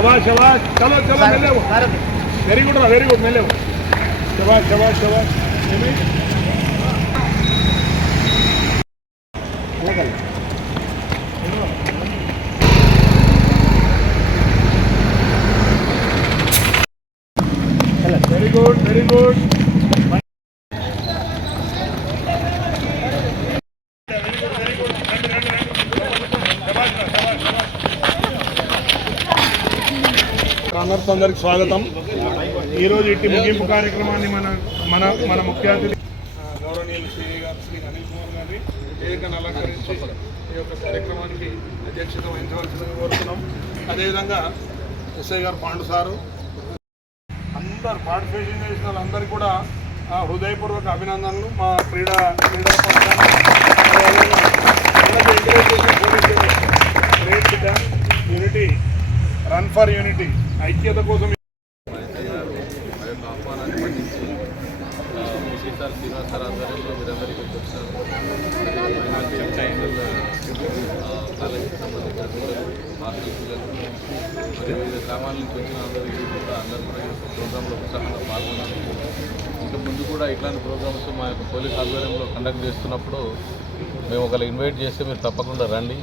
शाबाश शाबाश चलो चलो मिले वो वेरी गुड मिले वो शाबाश शाबाश शाबाश वेरी गुड కామర్స్ అందరికి స్వాగతం. ఈరోజు ఇట్టి ముగింపు కార్యక్రమాన్ని మన ముఖ్య అతిథి గౌరవనీయులు శ్రీ అనిల్ కుమార్ గారిని వేదికను అలంకరించి ఈ యొక్క కార్యక్రమానికి అధ్యక్షత వహించవలసిందిగా కోరుతున్నాం. అదేవిధంగా ఎస్ఐ గారు పాండు సారు అందరు పార్టిసిపేషన్ చేసిన వాళ్ళందరికీ కూడా హృదయపూర్వక అభినందనలు. మా క్రీడా యూనిటీ రన్ ఫర్ యూనిటీ ఐక్యత కోసం ఆహ్వానాన్ని పట్టించి సార్ శ్రీనివాస్ సార్ ఆధ్వర్యంలో మీరందరికీ వచ్చారు. కాలేజీకి సంబంధించిన పిల్లలు హాస్టల్ పిల్లలు మరియు వివిధ గ్రామాల నుంచి వచ్చిన అందరికీ కూడా అందరూ కూడా ప్రోగ్రాంలో ఉత్సాహంగా పాల్గొన్నారు. ఇంకా ముందు కూడా ఇట్లాంటి ప్రోగ్రామ్స్ మా యొక్క పోలీస్ ఆధ్వర్యంలో కండక్ట్ చేస్తున్నప్పుడు మేము ఒకరు ఇన్వైట్ చేస్తే మీరు తప్పకుండా రండి.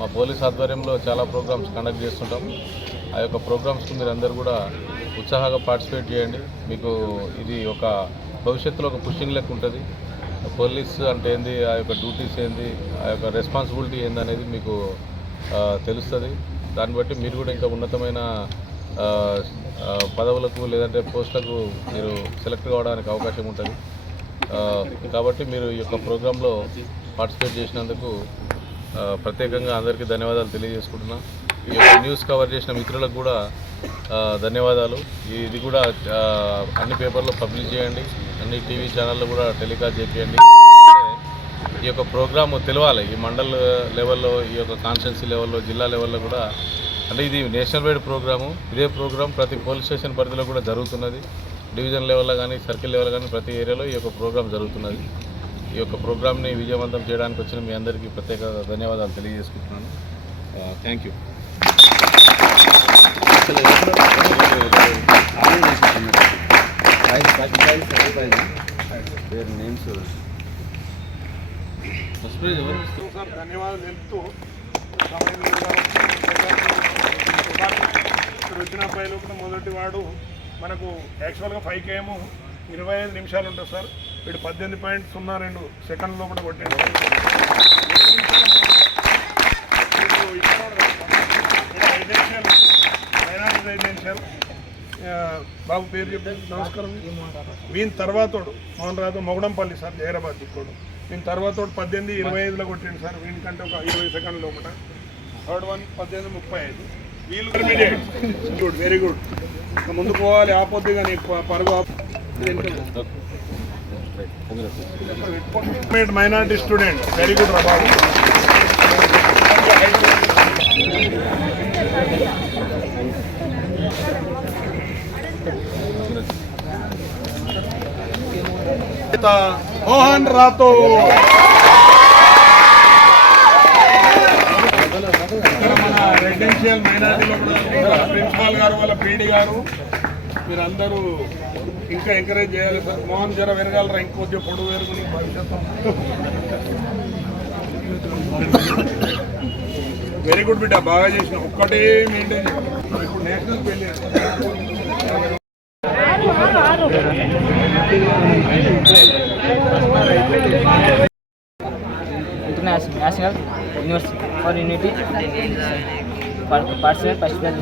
మా పోలీస్ ఆధ్వర్యంలో చాలా ప్రోగ్రామ్స్ కండక్ట్ చేస్తుంటాం. ఆ యొక్క ప్రోగ్రామ్స్కి మీరు అందరూ కూడా ఉత్సాహంగా పార్టిసిపేట్ చేయండి. మీకు ఇది ఒక భవిష్యత్తులో ఒక పుషింగ్ లెక్క ఉంటుంది. పోలీస్ అంటే ఏంది, ఆ యొక్క డ్యూటీస్ ఏంది, ఆ యొక్క రెస్పాన్సిబిలిటీ ఏంది అనేది మీకు తెలుస్తుంది. దాన్ని బట్టి మీరు కూడా ఇంకా ఉన్నతమైన పదవులకు లేదంటే పోస్టులకు మీరు సెలెక్ట్ కావడానికి అవకాశం ఉంటుంది. కాబట్టి మీరు ఈ యొక్క ప్రోగ్రాంలో పార్టిసిపేట్ చేసినందుకు ప్రత్యేకంగా అందరికీ ధన్యవాదాలు తెలియజేసుకుంటున్నాను. ఈ యొక్క న్యూస్ కవర్ చేసిన మిత్రులకు కూడా ధన్యవాదాలు. ఇది కూడా అన్ని పేపర్లో పబ్లిష్ చేయండి, అన్ని టీవీ ఛానళ్ళు కూడా టెలికాస్ట్ చేయండి. ఈ యొక్క ప్రోగ్రాము తెలవాలి. ఈ మండల్ లెవెల్లో, ఈ యొక్క కాన్స్టిట్యున్సీ లెవెల్లో, జిల్లా లెవెల్లో కూడా, అంటే ఇది నేషనల్ వైడ్ ప్రోగ్రాము. ఇదే ప్రోగ్రాం ప్రతి పోలీస్ స్టేషన్ పరిధిలో కూడా జరుగుతున్నది. డివిజన్ లెవెల్లో కానీ, సర్కిల్ లెవెల్ కానీ ప్రతి ఏరియాలో ఈ యొక్క ప్రోగ్రాం జరుగుతున్నది. ఈ యొక్క ప్రోగ్రామ్ని విజయవంతం చేయడానికి వచ్చిన మీ అందరికీ ప్రత్యేక ధన్యవాదాలు తెలియజేసుకుంటున్నాను. Thank you. ధన్యవాదాలు తెలుపుతూ ఇప్పుడు వచ్చిన అబ్బాయిలో కూడా మొదటి వాడు మనకు యాక్చువల్గా 5 km 25 నిమిషాలు ఉంటుంది సార్. వీడు 18.02 సెకండ్లో కూడా కొట్టాడు. రెసిడెన్షియల్ బాబు పేరు చెప్పారు. నమస్కారం. వీని తర్వాతోడు మోహన్ రాథోడ్ మొగడంపల్లి సార్, జైరాబాద్ దిక్కోడు. వీని తర్వాతోడు 18:25లో కొట్టిండు సార్. వీనికంటే ఒక 20 సెకండ్ల లోపల. Third one 18:35. వీళ్ళు ఇంటర్మీడియట్. Good, very good. ముందు పోవాలి, ఆపొద్దు కానీ పరుగు మైనారిటీ స్టూడెంట్. వెరీ గుడ్ రా బాబు. మోహన్ రాథోడ్. మన రెసిడెన్షియల్ మైనారిటీలో కూడా ప్రిన్సిపాల్ గారు, వాళ్ళ పీడీ గారు, మీరందరూ ఇంకా ఎంకరేజ్ చేయాలి సార్. మోహన్ జర వెరగాలరా, ఇంకొద్ది పొడుగు వేరుకుని భవిష్యత్తు. వెరీ గుడ్ బిడ్డ, బాగా చేసిన. ఒక్కటే మెయింటైన్ ఇప్పుడు నేషనల్ పెళ్ళి. International University for Unity participate first place.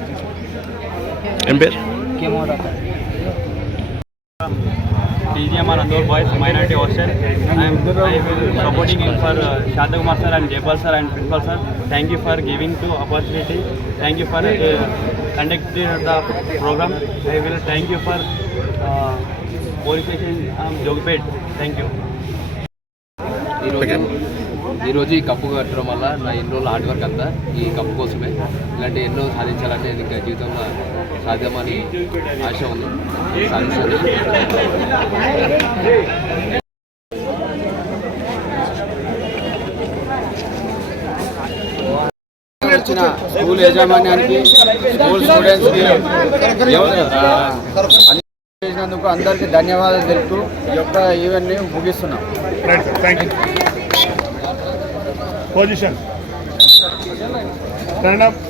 TGMR Andor Boys Minority Hostel. I will supporting him for Shanta Kumar sir and Jaypal sir and Principal sir. Thank you for giving to opportunity. Thank you for conducting the program. I will thank you for police station Jogpet. Thank you. ఈరోజు ఈ cup కట్టడం వల్ల నా ఎన్ని రోజులు hard work అంతా ఈ cup కోసమే. ఇలాంటి ఎన్నో సాధించాలంటే ఇంకా జీవితంలో సాధ్యమని ఆశ ఉంది. వచ్చిన స్కూల్ యాజమాన్యానికి స్కూల్ స్టూడెంట్స్కి చేసినందుకు అందరికీ ధన్యవాదాలు తెలుపుతూ ఈ యొక్క ఈవెంట్ని ముగిస్తున్నాం. Right, thank you. Position stand up.